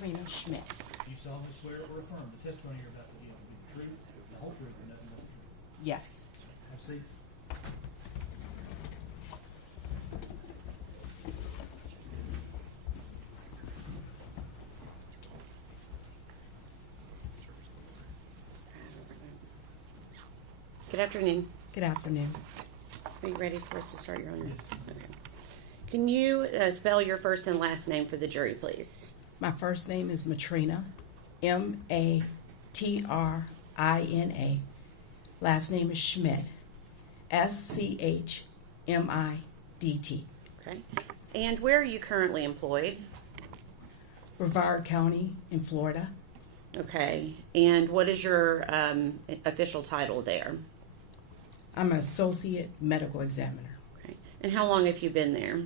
Matrina Schmidt. You solemnly swear or affirm the testimony you're about to give will be the truth, the whole truth, and nothing but the truth. Yes. Have a seat. Good afternoon. Good afternoon. Are you ready for us to start, Your Honor? Yes. Okay. Can you spell your first and last name for the jury, please? My first name is Matrina, M-A-T-R-I-N-A. Last name is Schmidt, S-C-H-M-I-D-T. Okay. And where are you currently employed? Brevard County in Florida. Okay. And what is your official title there? I'm an associate medical examiner. Okay. And how long have you been there?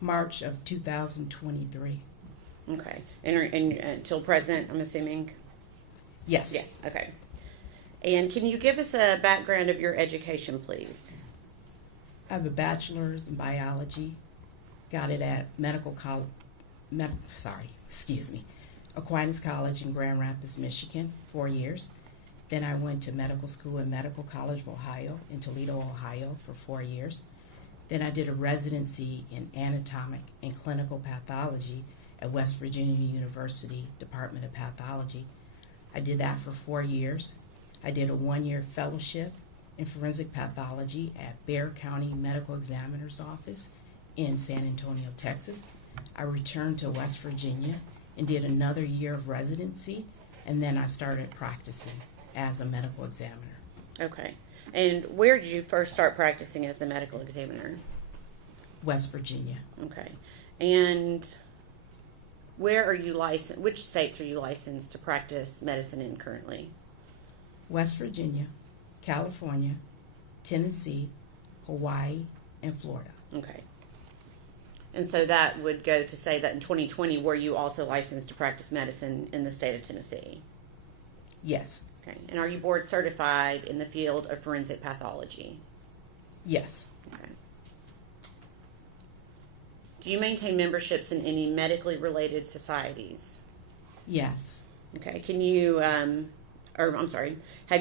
March of 2023. Okay. And until present, I'm assuming? Yes. Yes. Okay. And can you give us a background of your education, please? I have a bachelor's in biology. Got it at Aquinas College in Grand Rapids, Michigan, 4 years. Then I went to medical school at Medical College of Ohio in Toledo, Ohio for 4 years. Then I did a residency in anatomic and clinical pathology at West Virginia University Department of Pathology. I did that for 4 years. I did a 1-year fellowship in forensic pathology at Bexar County Medical Examiner's Office in San Antonio, Texas. I returned to West Virginia and did another year of residency, and then I started practicing as a medical examiner. Okay. And where did you first start practicing as a medical examiner? West Virginia. Okay. And where are you licensed? Which states are you licensed to practice medicine in currently? West Virginia, California, Tennessee, Hawaii, and Florida. Okay. And so that would go to say that in 2020, were you also licensed to practice medicine in the state of Tennessee? Yes. Okay. And are you board certified in the field of forensic pathology? Yes. Okay. Do you maintain memberships in any medically related societies? Yes. Okay. Can you, have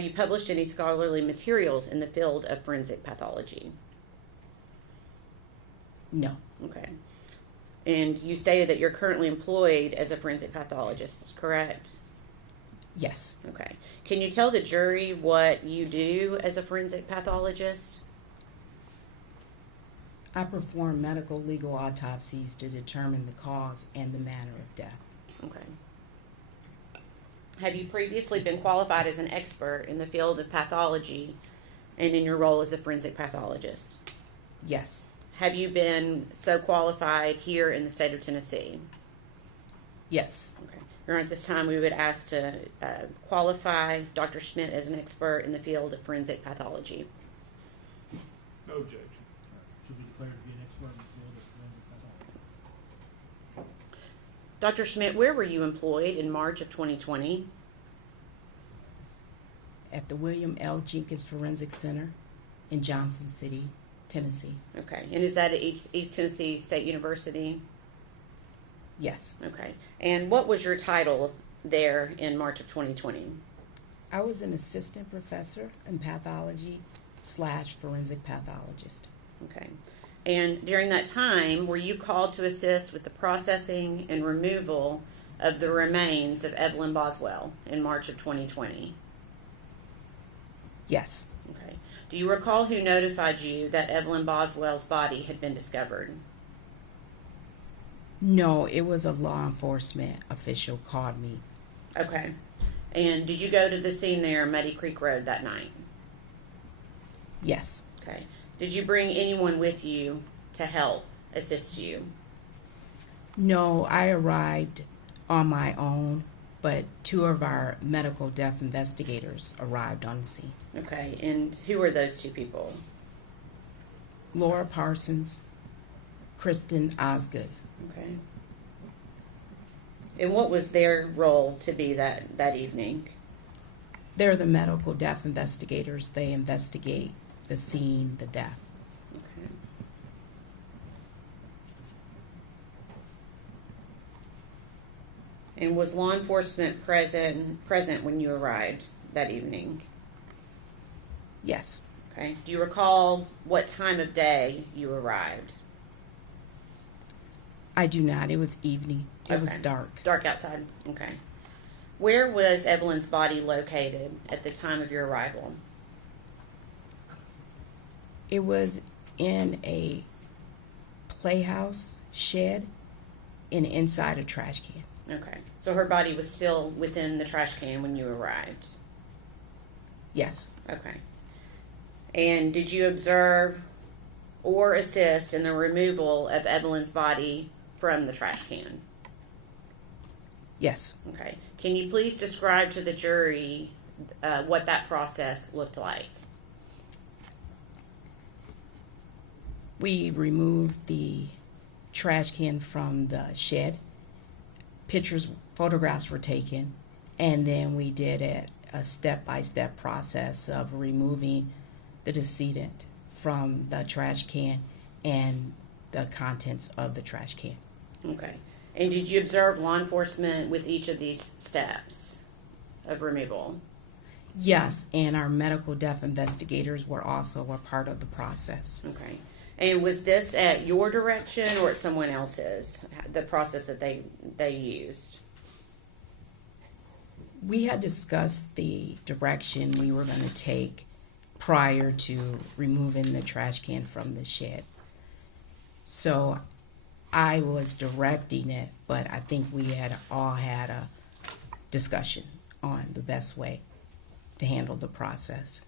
you published any scholarly materials in the field of forensic pathology? No. Okay. And you stated that you're currently employed as a forensic pathologist, correct? Yes. Okay. Can you tell the jury what you do as a forensic pathologist? I perform medical legal autopsies to determine the cause and the manner of death. Okay. Have you previously been qualified as an expert in the field of pathology and in your role as a forensic pathologist? Yes. Have you been so qualified here in the state of Tennessee? Yes. Okay. At this time, we would ask to qualify Dr. Schmidt as an expert in the field of forensic pathology. No objection. Should be declared to be an expert in the field of forensic pathology. Dr. Schmidt, where were you employed in March of 2020? At the William L. Jenkins Forensic Center in Johnson City, Tennessee. Okay. And is that at East Tennessee State University? Yes. Okay. And what was your title there in March of 2020? I was an assistant professor in pathology / forensic pathologist. Okay. And during that time, were you called to assist with the processing and removal of the remains of Evelyn Boswell in March of 2020? Yes. Okay. Do you recall who notified you that Evelyn Boswell's body had been discovered? No, it was a law enforcement official called me. Okay. And did you go to the scene there on Muddy Creek Road that night? Yes. Okay. Did you bring anyone with you to help assist you? No, I arrived on my own, but 2 of our medical death investigators arrived on the scene. Okay. And who are those 2 people? Laura Parsons, Kristen Osgood. Okay. And what was their role to be that evening? They're the medical death investigators. They investigate the scene, the death. Okay. And was law enforcement present when you arrived that evening? Yes. Okay. Do you recall what time of day you arrived? I do not. It was evening. It was Okay. dark. Dark outside. Okay. Where was Evelyn's body located at the time of your arrival? It was in a playhouse shed and inside a trash can. Okay. So her body was still within the trash can when you arrived? Yes. Okay. And did you observe or assist in the removal of Evelyn's body from the trash can? Yes. Okay. Can you please describe to the jury what that process looked like? We removed the trash can from the shed. Photographs were taken, and then we did a step-by-step process of removing the decedent from the trash can and the contents of the trash can. Okay. And did you observe law enforcement with each of these steps of removal? Yes, and our medical death investigators were also a part of the process. Okay. And was this at your direction or at someone else's, the process that they used? We had discussed the direction we were going to take prior to removing the trash can from the shed. So I was directing it, but I think we had all had a discussion on the best way to handle the process.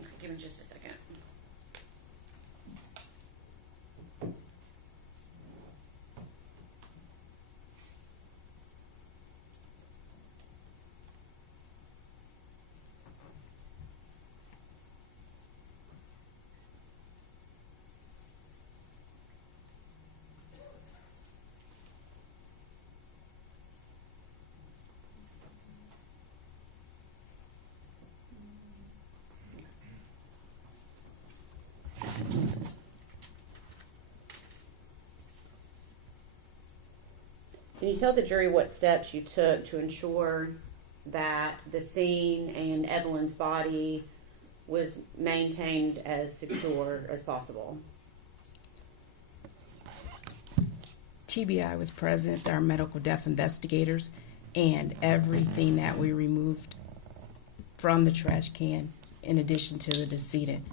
Okay, give me just a second. Can you tell the jury what steps you took to ensure that the scene and Evelyn's body was maintained as secure as possible? TBI was present, our medical death investigators, and everything that we removed from the trash can, in addition to the decedent,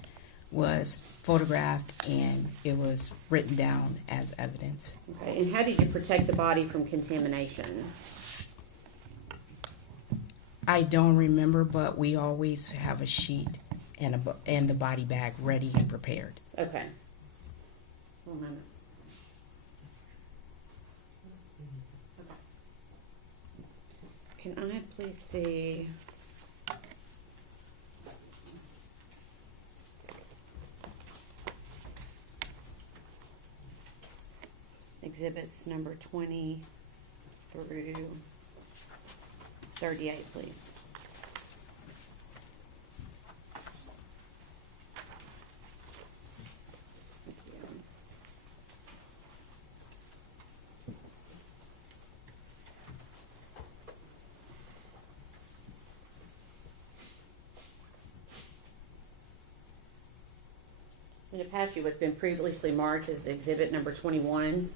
was photographed and it was written down as evidence. Okay, and how did you protect the body from contamination? I don't remember, but we always have a sheet and the body bag ready and prepared. Okay. One moment. Can I please see exhibits number 20 through 38, please? Thank you. In the past, you has been previously marked as exhibit number 21.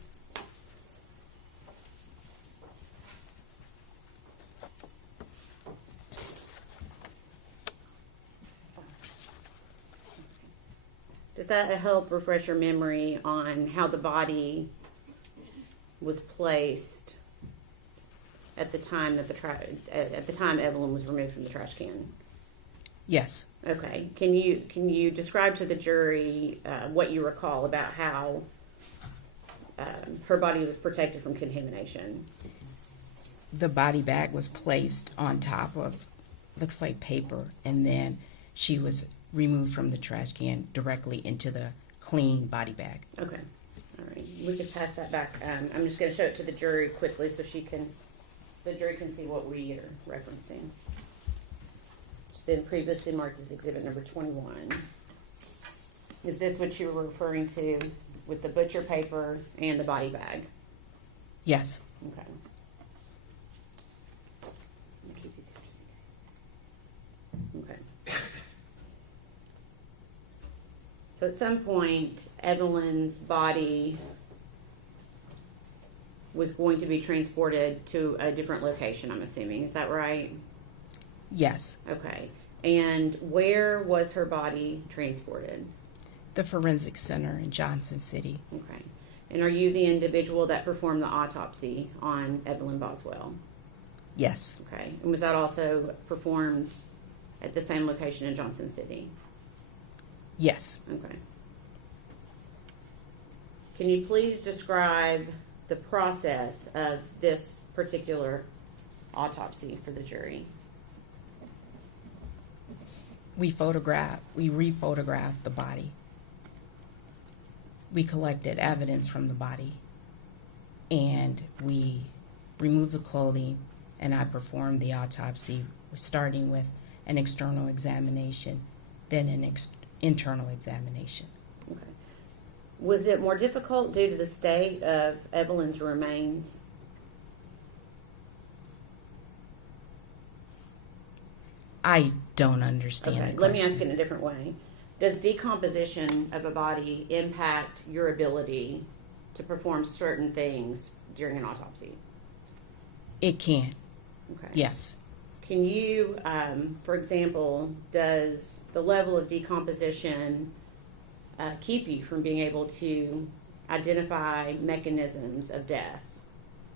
Does that help refresh your memory on how the body was placed at the time that at the time Evelyn was removed from the trash can? Yes. Okay. Can you describe to the jury what you recall about how her body was protected from contamination? The body bag was placed on top of, looks like paper, and then she was removed from the trash can directly into the clean body bag. Okay. All right. We can pass that back. I'm just going to show it to the jury quickly so the jury can see what we are referencing. It's been previously marked as exhibit number 21. Is this what you were referring to with the butcher paper and the body bag? Yes. Okay. Okay. So at some point, Evelyn's body was going to be transported to a different location, I'm assuming. Is that right? Yes. Okay. And where was her body transported? The Forensic Center in Johnson City. Okay. And are you the individual that performed the autopsy on Evelyn Boswell? Yes. Okay. And was that also performed at the same location in Johnson City? Yes. Okay. Can you please describe the process of this particular autopsy for the jury? We re-photographed the body. We collected evidence from the body, and we removed the clothing, and I performed the autopsy, starting with an external examination, then an internal examination. Okay. Was it more difficult due to the state of Evelyn's remains? I don't understand Okay, the let me question. ask it in a different way. Does decomposition of a body impact your ability to perform certain things during an autopsy? It can, Okay. yes. Can you, for example, does the level of decomposition keep you from being able to identify mechanisms of death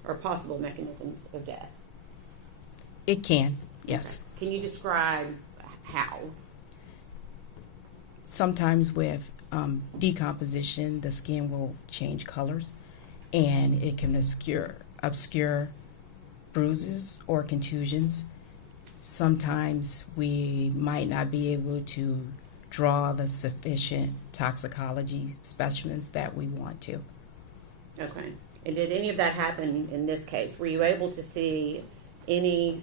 or possible mechanisms of death? It can, yes. Can you describe how? Sometimes with decomposition, the skin will change colors, and it can obscure bruises or contusions. Sometimes we might not be able to draw the sufficient toxicology specimens that we want to. Okay. And did any of that happen in this case? Were you able to see any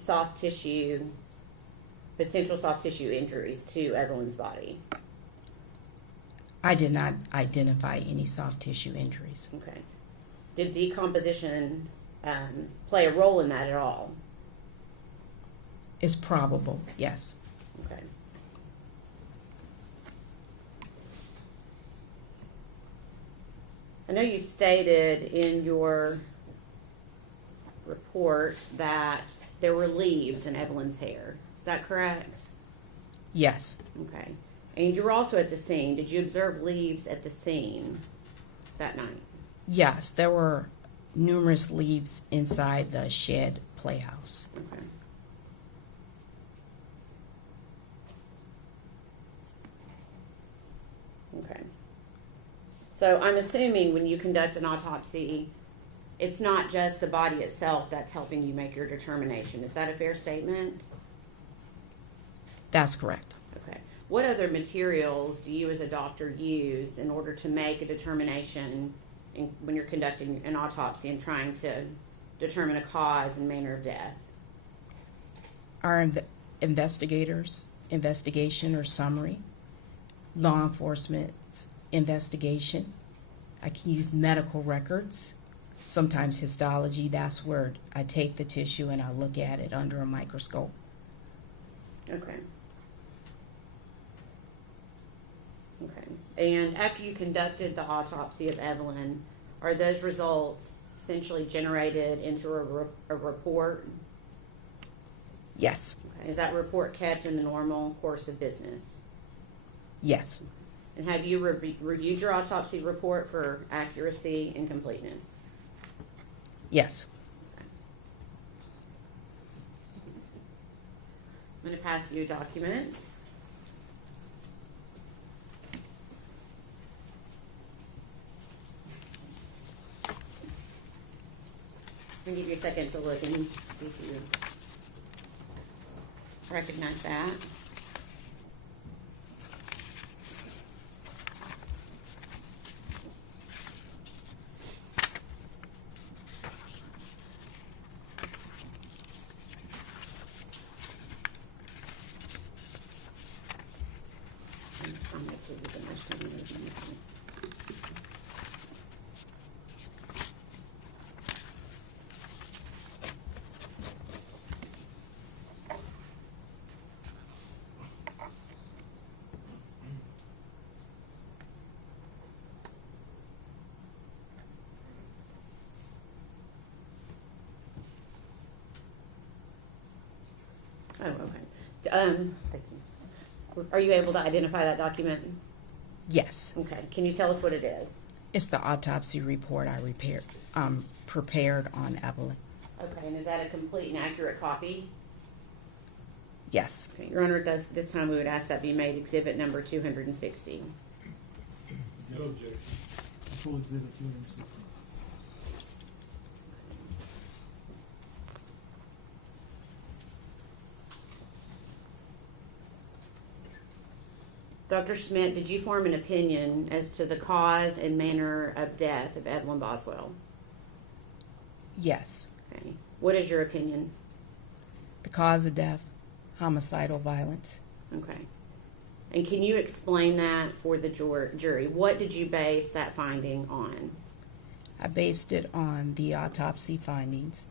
potential soft tissue injuries to Evelyn's body? I did not identify any soft tissue injuries. Okay. Did decomposition play a role in that at all? It's probable, yes. Okay. I know you stated in your report that there were leaves in Evelyn's hair. Is that correct? Yes, Okay. And you were also at the scene. Did you observe leaves at the scene that night? yes, there were numerous leaves inside the shed playhouse. Okay. Okay. So I'm assuming when you conduct an autopsy, it's not just the body itself that's helping you make your determination. Is that a fair statement? That's correct. Okay. What other materials do you as a doctor use in order to make a determination when you're conducting an autopsy and trying to determine a cause and manner of death? Our investigation or summary, law enforcement's investigation. I can use medical records, sometimes histology. That's where I take the tissue and I look at it under a microscope. Okay. Okay. And after you conducted the autopsy of Evelyn, are those results essentially generated into a report? Yes, Okay. Is that report kept in the normal course of business? yes, And have you reviewed your autopsy report for accuracy and completeness? yes. I'm going to pass you a document. I'm going to give you a second to look and see if you recognize that. okay. Are you able to identify that document? Yes. Okay. Can you tell us what it is? It's the autopsy report I prepared on Evelyn. Okay, and is that a complete and accurate copy? Yes. Okay, Your Honor, this time we would ask that be made exhibit number 260. No objection. Full exhibit 260. Dr. Schmidt, did you form an opinion as to the cause and manner of death of Evelyn Boswell? Yes. Okay. What is your opinion? The cause of death, homicidal violence. Okay. And can you explain that for the jury? What did you base that finding on? I based it on the autopsy findings,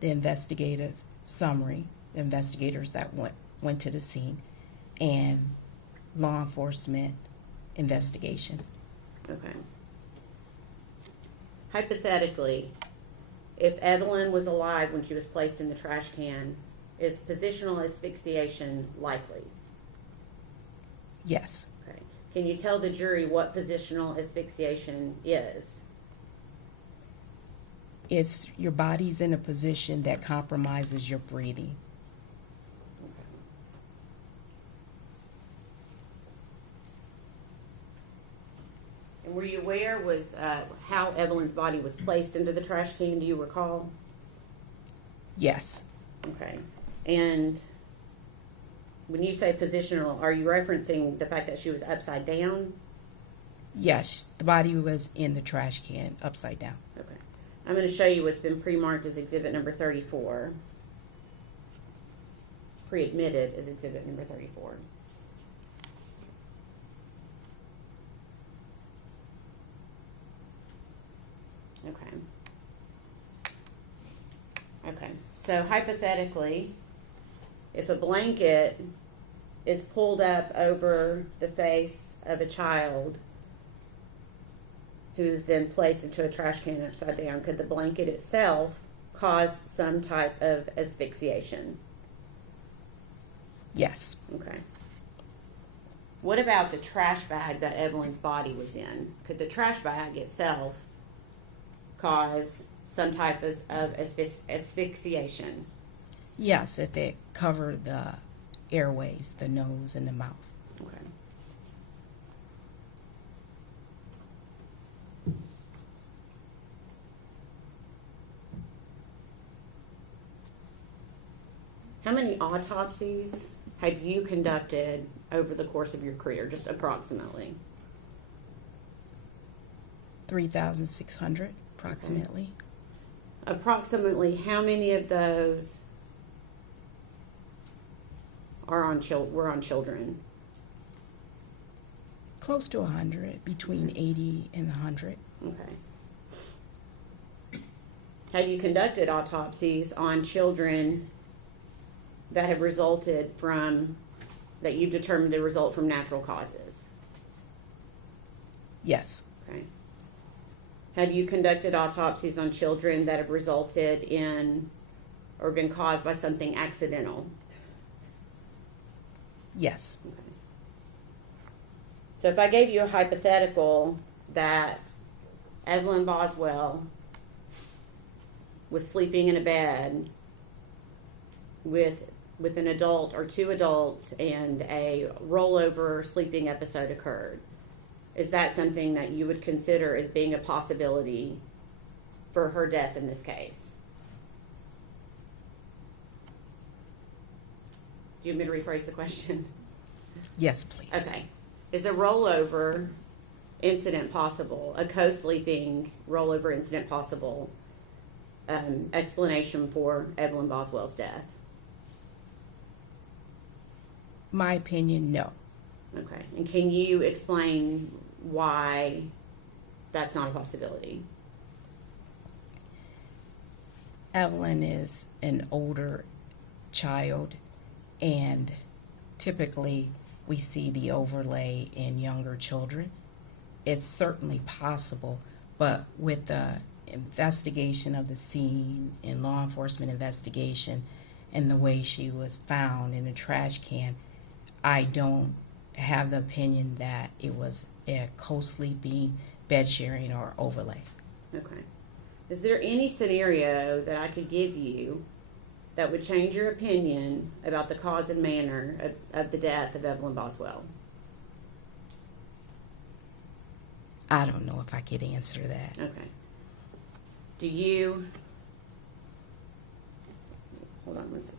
the investigative summary, the investigators that went to the scene, and law enforcement investigation. Okay. Hypothetically, if Evelyn was alive when she was placed in the trash can, is positional asphyxiation likely? Yes. Okay. Can you tell the jury what positional asphyxiation is? It's your body's in a position that compromises your breathing. And were you aware was how Evelyn's body was placed into the trash can? Do you recall? Yes. Okay. And when you say positional, are you referencing the fact that she was upside down? Yes, the body was in the trash can, upside down. Okay. I'm going to show you what's been pre-marked as exhibit number 34. Pre-admitted as exhibit number 34. Okay. Okay. So hypothetically, if a blanket is pulled up over the face of a child who's then placed into a trash can upside down, could the blanket itself cause some type of asphyxiation? Yes. Okay. What about the trash bag that Evelyn's body was in? Could the trash bag itself cause some type of asphyxiation? Yes, if it covered the airways, the nose and the mouth. Okay. How many autopsies have you conducted over the course of your career, just approximately? 3,600 approximately. Approximately how many of those were on children? Close to 100, between 80 and 100. Okay. Have you conducted autopsies on children that have resulted from, that you've determined to result from natural causes? Yes. Okay. Have you conducted autopsies on children that have resulted in or been caused by something accidental? Yes. Okay. So if I gave you a hypothetical that Evelyn Boswell was sleeping in a bed with an adult or two adults and a rollover sleeping episode occurred, is that something that you would consider as being a possibility for her death in this case? Do you want me to rephrase the question? Yes, please. Okay. Is a rollover incident possible, a co-sleeping rollover incident possible, explanation for Evelyn Boswell's death? My opinion, no. Okay. And can you explain why that's not a possibility? Evelyn is an older child, and typically we see the overlay in younger children. It's certainly possible, but with the investigation of the scene and law enforcement investigation, and the way she was found in a trash can, I don't have the opinion that it was a co-sleeping, bed sharing, or overlay. Okay. Is there any scenario that I could give you that would change your opinion about the cause and manner of the death of Evelyn Boswell? I don't know if I could answer that. Okay. Do you... Hold on one second.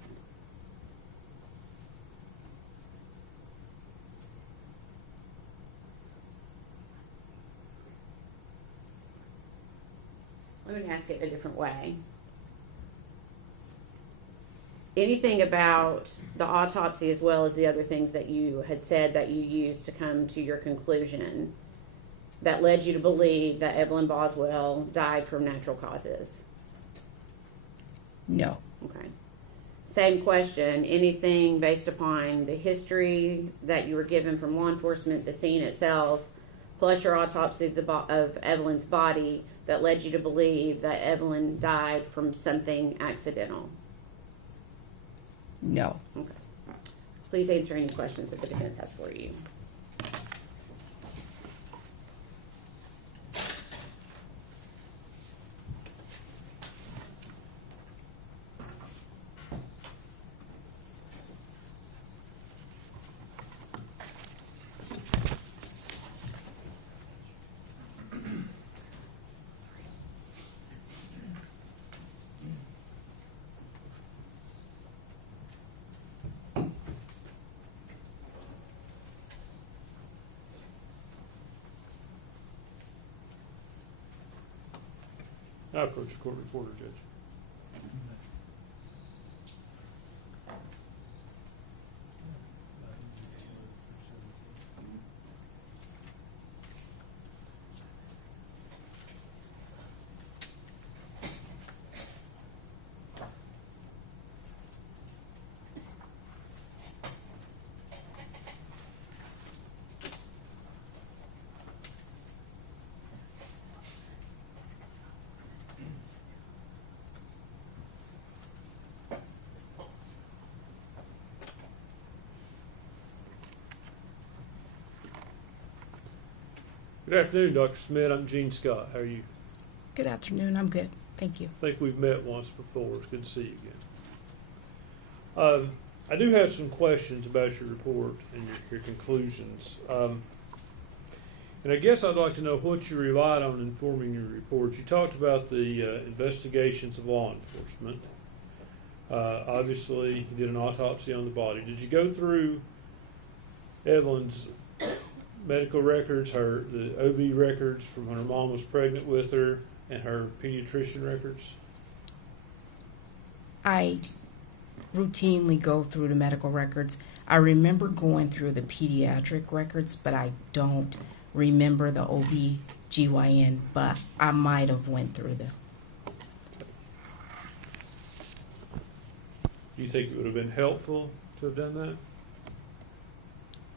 Let me ask it a different way. Anything about the autopsy, as well as the other things that you had said that you used to come to your conclusion, that led you to believe that Evelyn Boswell died from natural causes? No. Okay. Same question. Anything based upon the history that you were given from law enforcement, the scene itself, plus your autopsy of Evelyn's body, that led you to believe that Evelyn died from something accidental? No. Okay. Please answer any questions that the defense has for you. I approach the court reporter, Judge. Good afternoon, Dr. Smith. I'm Gene Scott. How are you? Good afternoon. I'm good. Thank you. I think we've met once before. It's good to see you again. I do have some questions about your report and your conclusions. And I guess I'd like to know what you relied on in forming your report. You talked about the investigations of law enforcement. Obviously, you did an autopsy on the body. Did you go through Evelyn's medical records, the OB records from when her mom was pregnant with her, and her pediatrician records? I routinely go through the medical records. I remember going through the pediatric records, but I don't remember the OB/GYN, but I might have went through them. Do you think it would have been helpful to have done that?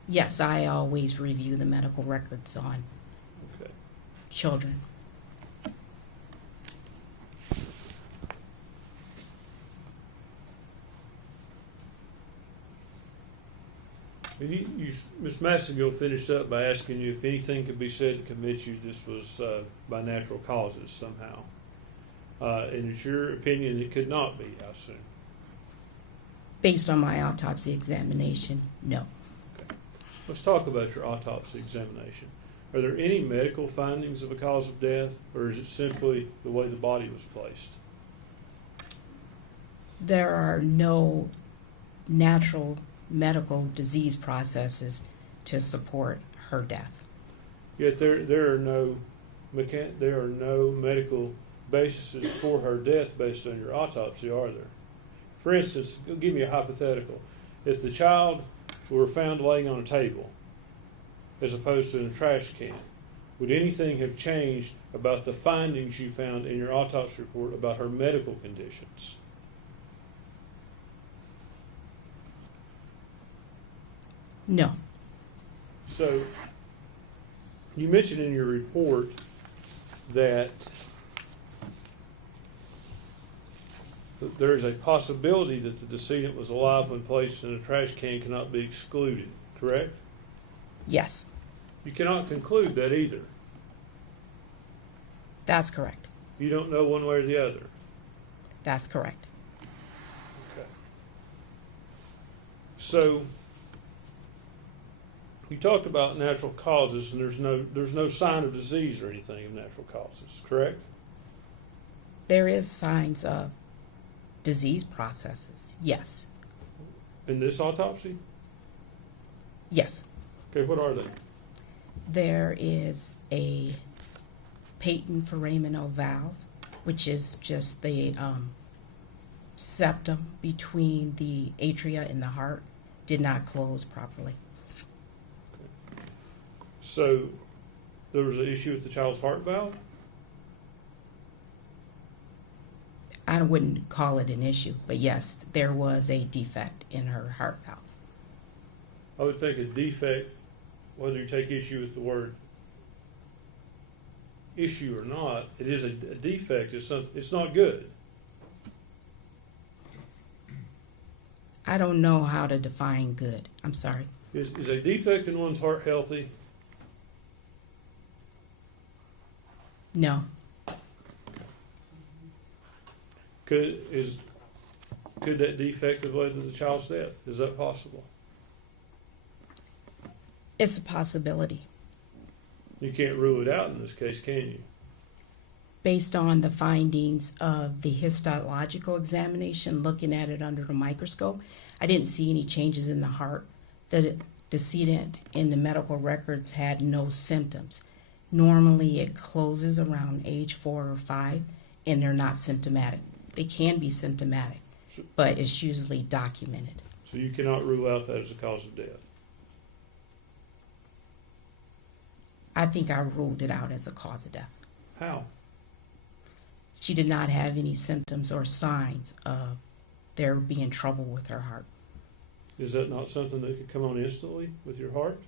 Yes, I always review the medical records on Okay. children. Ms. Massengill finished up by asking you if anything could be said to convince you this was by natural causes somehow. And it's your opinion it could not be, I assume. Based on my autopsy examination, no. Okay. Let's talk about your autopsy examination. Are there any medical findings of a cause of death, or is it simply the way the body was placed? There are no natural medical disease processes to support her death. Yet there are no medical bases for her death based on your autopsy, are there? For instance, give me a hypothetical. If the child were found laying on a table as opposed to in a trash can, would anything have changed about the findings you found in your autopsy report about her medical conditions? No. So, you mentioned in your report that there is a possibility that the decedent was alive when placed in a trash can cannot be excluded, correct? Yes, You cannot conclude that either. that's correct. You don't know one way or the other. That's correct. Okay. So you talked about natural causes, and there's no sign of disease or anything of natural causes, correct? There is signs of disease processes. Yes. In this autopsy? Yes. Okay, what are they? There is a patent foraminal valve, which is just the septum between the atria and the heart, did not close properly. So there was an issue with the child's heart valve? I wouldn't call it an issue, but yes, there was a defect in her heart valve. I would think a defect, whether you take issue with the word issue or not, it is a defect. It's not good. I don't know how to define good. I'm sorry. Is a defect in one's heart healthy? No. Could that defect have led to the child's death? Is that possible? It's a possibility. You can't rule it out in this case, can you? Based on the findings of the histological examination, looking at it under the microscope, I didn't see any changes in the heart. The decedent in the medical records had no symptoms. Normally it closes around age 4 or 5, and they're not symptomatic. They can be symptomatic, but it's usually documented. So you cannot rule out that as a cause of death. I think I ruled it out as a cause of death. How? She did not have any symptoms or signs of there being trouble with her heart. Is that not something that could come on instantly with your heart?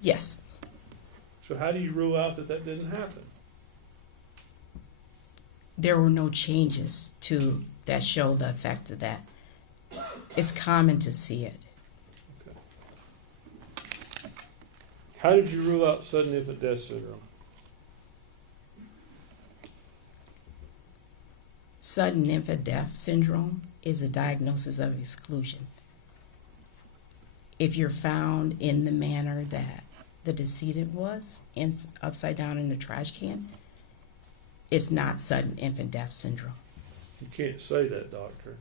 Yes. So how do you rule out that that didn't happen? There were no changes to that show the effect of that. It's common to see it. How did you rule out sudden infant death syndrome? Sudden infant death syndrome is a diagnosis of exclusion. If you're found in the manner that the decedent was, upside down in the trash can, it's not sudden infant death syndrome. You can't say that, doctor.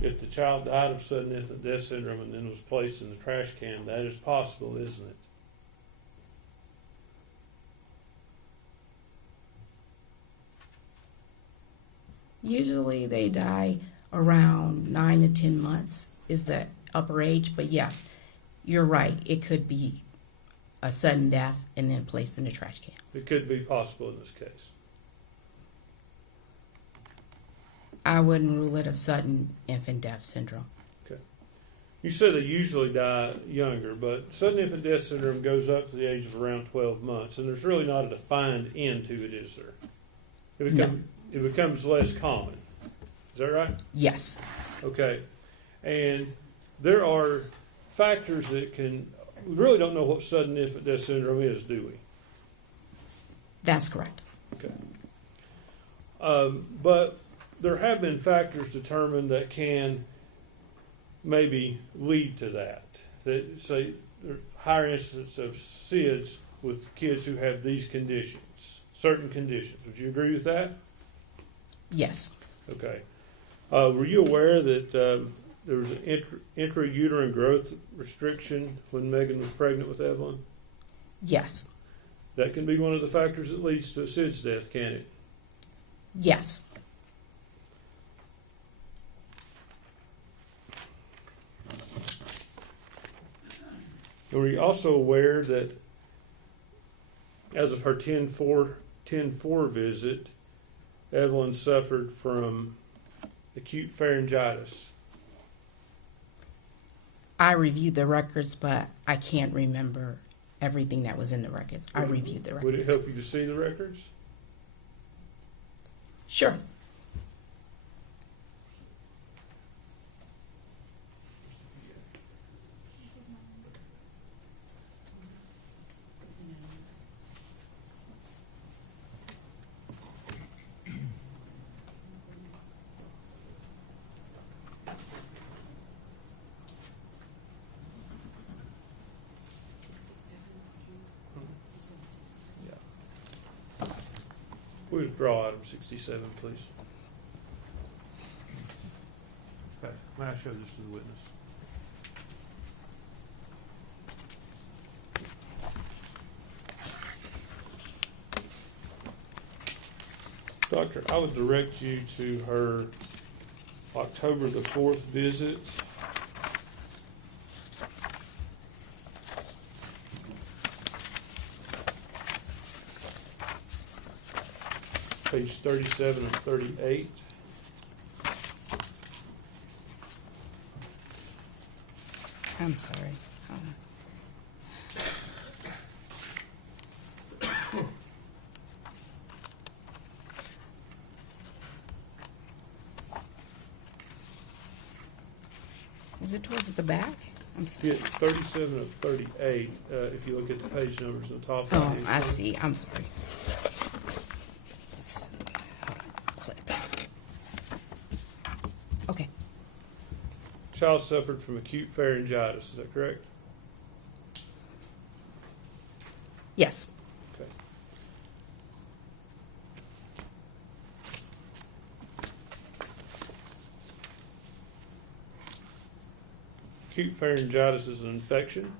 If the child died of sudden infant death syndrome and then was placed in the trash can, that is possible, isn't it? Usually they die around 9 to 10 months is the upper age, but yes, you're right. It could be a sudden death and then placed in the trash can. It could be possible in this case. I wouldn't rule it a sudden infant death syndrome. You said they usually die younger, but sudden infant death syndrome goes up to the age of around 12 months, and there's really not a defined end to it, is there? It becomes less common. Is that right? Yes. Okay. And there are factors that we really don't know what sudden infant death syndrome is, do we? That's correct. Okay. But there have been factors determined that can maybe lead to that. That say there's higher incidence of SIDS with kids who have these conditions, certain conditions. Would you agree with that? Yes. Okay. Were you aware that there was an intrauterine growth restriction when Megan was pregnant with Evelyn? Yes. That can be one of the factors that leads to a SIDS death, can it? Yes. Were you also aware that as of her 10-4 visit, Evelyn suffered from acute pharyngitis? I reviewed the records, but I can't remember everything that was in the records. I reviewed the records. Would it help you to see the records? Sure. Withdraw item 67, please. Okay, may I show this to the witness? Doctor, I would direct you to her October the 4th visit. Page 37 and 38. I'm sorry. Hold on. Is it towards the back? I'm sorry. Yeah, 37 of 38, if you look at the page numbers on the top. Oh, right-hand I corner. see. I'm sorry. It's, hold on. Clip. Okay. Child suffered from acute pharyngitis, is that correct? Yes. Okay. Acute pharyngitis is an infection,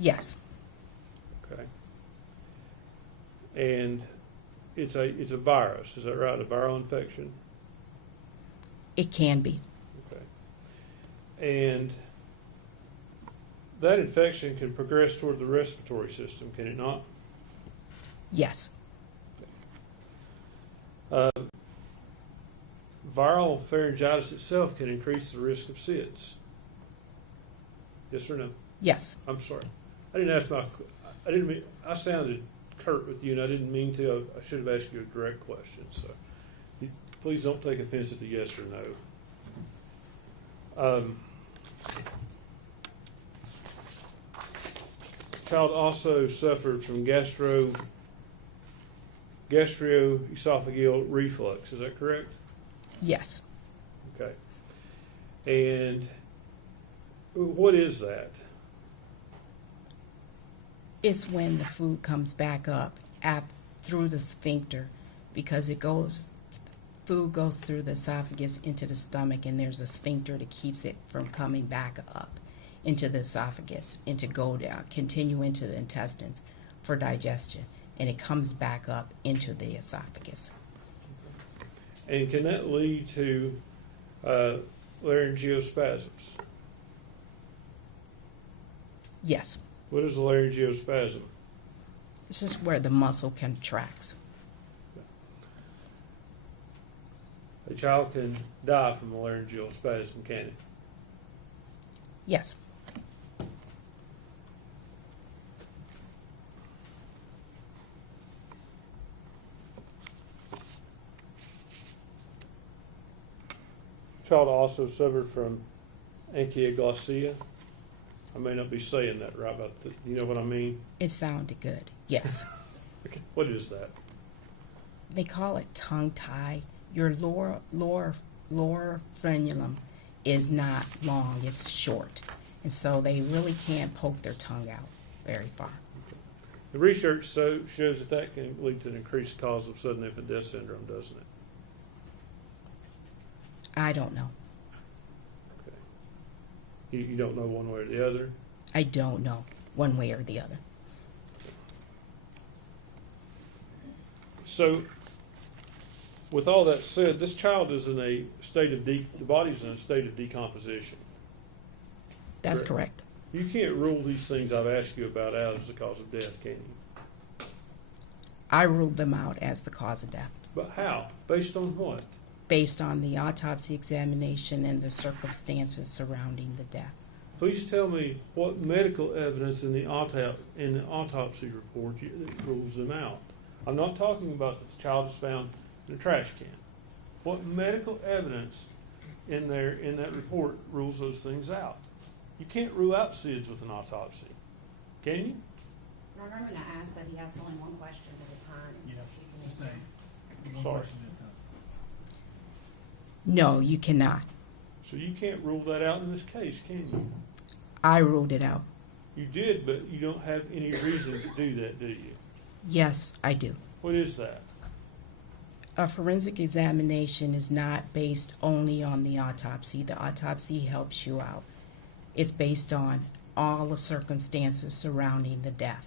Yes. okay? And it's a virus, is that right? A viral infection? It can be. Okay. And that infection can progress toward the respiratory system, can it not? Yes. Viral pharyngitis itself can increase the risk of SIDS. Yes or no? Yes. I'm sorry. I sounded curt with you and I didn't mean to. I should have asked you a direct question. So please don't take offense at the yes or no. Child also suffered from gastroesophageal reflux. Is that correct? Yes. Okay. And what is that? It's when the food comes back up through the sphincter, because food goes through the esophagus into the stomach, and there's a sphincter that keeps it from coming back up into the esophagus and to go down, continue into the intestines for digestion, and it comes back up into the esophagus. And can that lead to laryngeospasms? Yes. What is a laryngeospasm? This is where the muscle contracts. A child can die from a laryngeal spasm, can it? Yes. Child also suffered from ankyloglossia. I may not be saying that right, but you know what I mean? It sounded good. Yes. Okay. What is that? They call it tongue tie. Your lower frenulum is not long, it's short. And so they really can't poke their tongue out very far. The research shows that can lead to an increased cause of sudden infant death syndrome, doesn't it? I don't know. Okay. You don't know one way or the other? I don't know one way or the other. So, with all that said, this child is in a state of the body's in a state of decomposition. That's correct. You can't rule these things I've asked you about out as the cause of death, can you? I ruled them out as the cause of death, But how? Based on what? based on the autopsy examination and the circumstances surrounding the death. Please tell me what medical evidence in the autopsy report rules them out. I'm not talking about that the child is found in a trash can. What medical evidence in that report rules those things out? You can't rule out SIDS with an autopsy, can you? Remember when I asked that he has only one question at a time? Yeah, sustain. One Sorry. question at a time. No, you cannot. So you can't rule that out in this case, can you? I ruled it out. You did, but you don't have any reason to do that, do you? Yes, I do. What is that? A forensic examination is not based only on the autopsy. The autopsy helps you out. It's based on all the circumstances surrounding the death.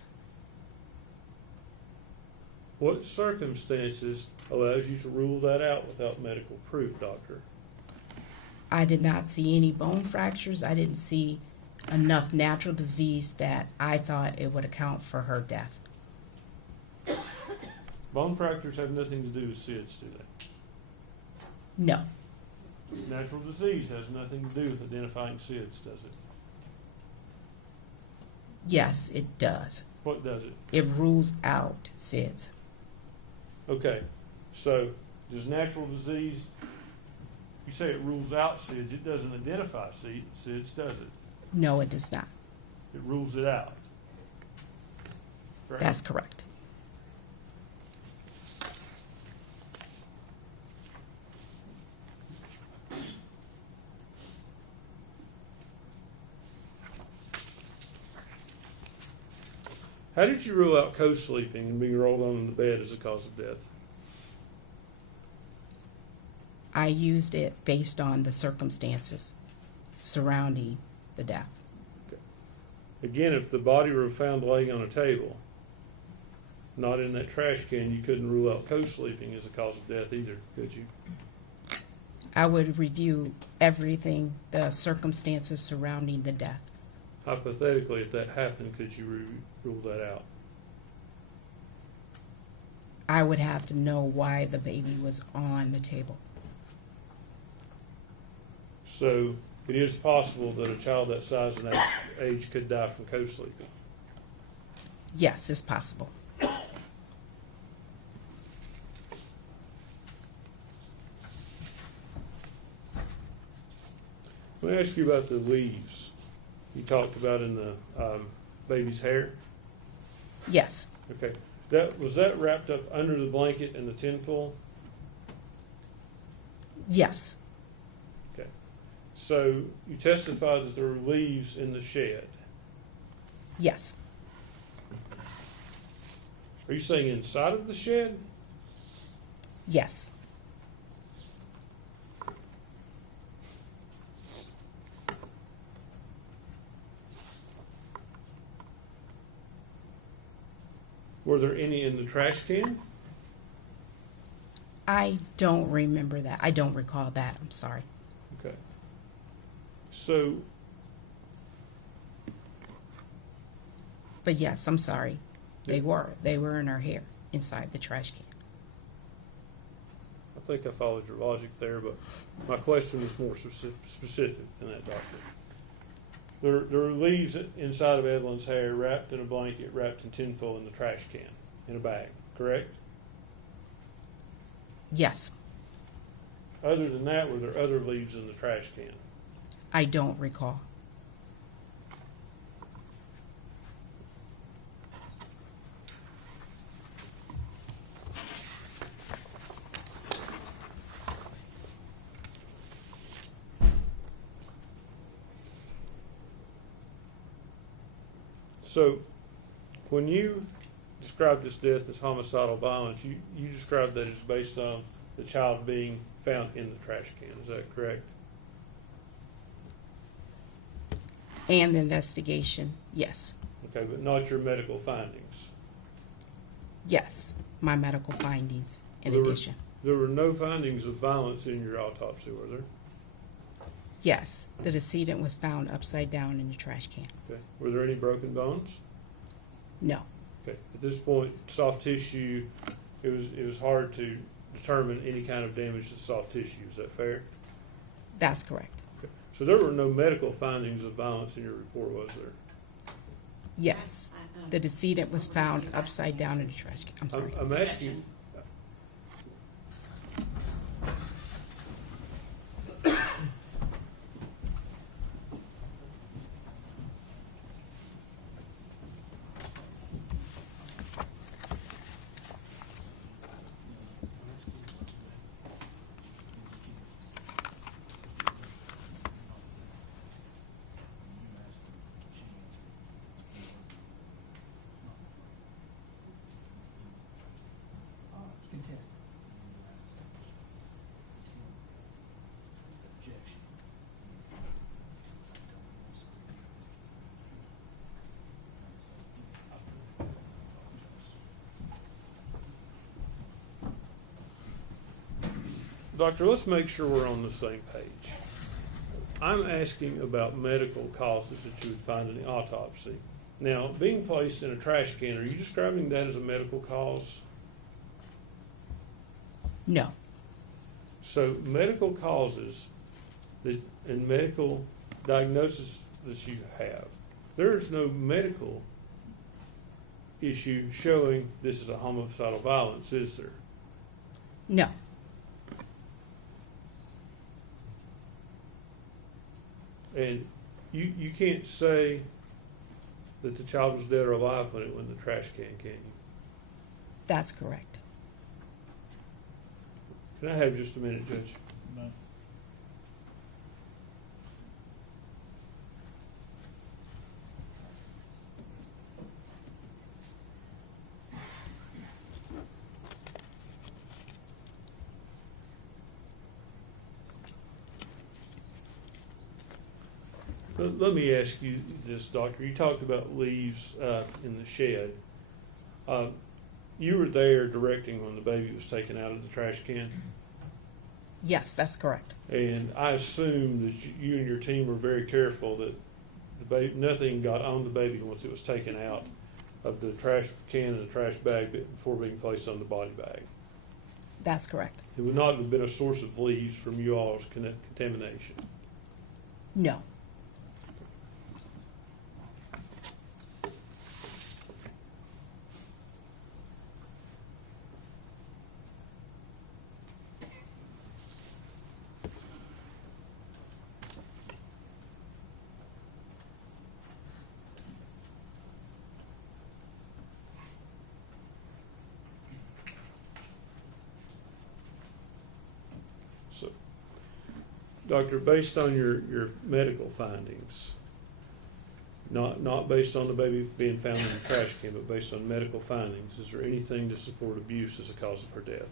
What circumstances allows you to rule that out without medical proof, doctor? I did not see any bone fractures. I didn't see enough natural disease that I thought it would account for her death. Bone fractures have nothing to do with SIDS, do they? No. Natural disease has nothing to do with identifying SIDS, does it? Yes, it does. What does it? It rules out SIDS. Okay, so does natural disease, you say it rules out SIDS, it doesn't identify SIDS, does it? No, it does not. It rules it out. Correct? That's correct. How did you rule out co-sleeping and being rolled on in the bed as a cause of death? I used it based on the circumstances surrounding the death. Again, if the body were found laying on a table, not in that trash can, you couldn't rule out co-sleeping as a cause of death either, could you? I would review everything, the circumstances surrounding the death. Hypothetically, if that happened, could you rule that out? I would have to know why the baby was on the table. So it is possible that a child that size and age could die from co-sleeping. Yes, it's possible. Let me ask you about the leaves you talked about in the baby's hair. Yes, Okay, was that wrapped up under the blanket in the tinfoil? yes, Okay, so you testified that there were leaves in the shed. yes, Are you saying inside of the shed? yes. Were there any in the trash can? I don't remember that. I don't recall that. I'm sorry. Okay. So, But yes, I'm sorry. They were in her hair inside the trash can. I think I followed your logic there, but my question was more specific than that, doctor. There were leaves inside of Evelyn's hair, wrapped in a blanket, wrapped in tinfoil in the trash can, in a bag, correct? Yes, Other than that, were there other leaves in the trash can? I don't recall. So, when you described this death as homicidal violence, you described that as based on the child being found in the trash can. Is that correct? And the investigation, yes. Okay, but not your medical findings. Yes, my medical findings in There were- addition. There were no findings of violence in your autopsy, were there? Yes, the decedent was found upside down in the trash can. Okay. Were there any broken bones? No, Okay. At this point, soft tissue, it was hard to determine any kind of damage to soft tissue. Is that fair? that's correct. Okay. So there were no medical findings of violence in your report, was there? Yes, the decedent was found upside down in the trash can. I'm sorry. I'm asking. Doctor, let's make sure we're on the same page. I'm asking about medical causes that you would find in the autopsy. Now, being placed in a trash can, are you describing that as a medical cause? No. So medical causes and medical diagnosis that you have, there is no medical issue showing this is a homicidal violence, is there? No. And you can't say that the child was dead or alive when it went in the trash can you? That's correct. Can I have just a minute, Judge? No. Let me ask you this, Doctor. You talked about leaves in the shed. You were there directing when the baby was taken out of the trash can, Yes, that's correct. and I assume that you and your team were very careful that the baby, nothing got on the baby once it was taken out of the trash can and the trash bag before being placed on the body bag. That's correct. It would not have been a source of leaves from you all's contamination. No. So, Doctor, based on your medical findings, not based on the baby being found in the trash can, but based on medical findings, is there anything to support abuse as a cause of her death?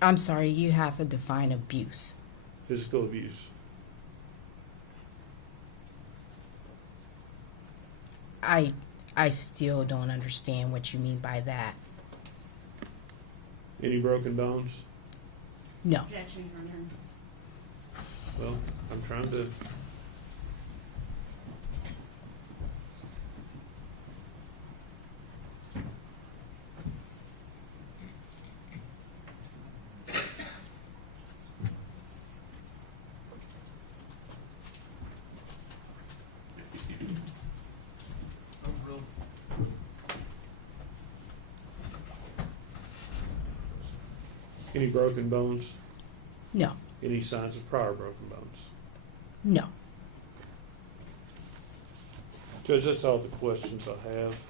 I'm sorry, you have to define abuse. Physical abuse. I still don't understand what you mean by that. Any broken bones? No. Objection, Your Honor. Well, I'm trying to. Any broken bones? No. Any signs of prior broken bones? No. Judge, that's all the questions I have.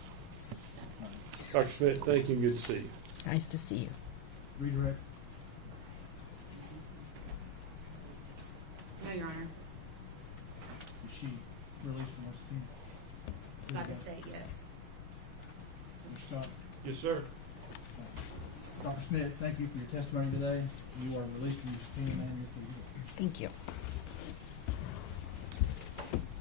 Dr. Smith, thank you and good to see you. Nice to see you. Redirect. No, Your Honor. Is she released from this team? By the state, yes. Mr. Scott? Yes, sir. Dr. Smith, thank you for your testimony today. You are released from your subpoena and your plea. Thank you.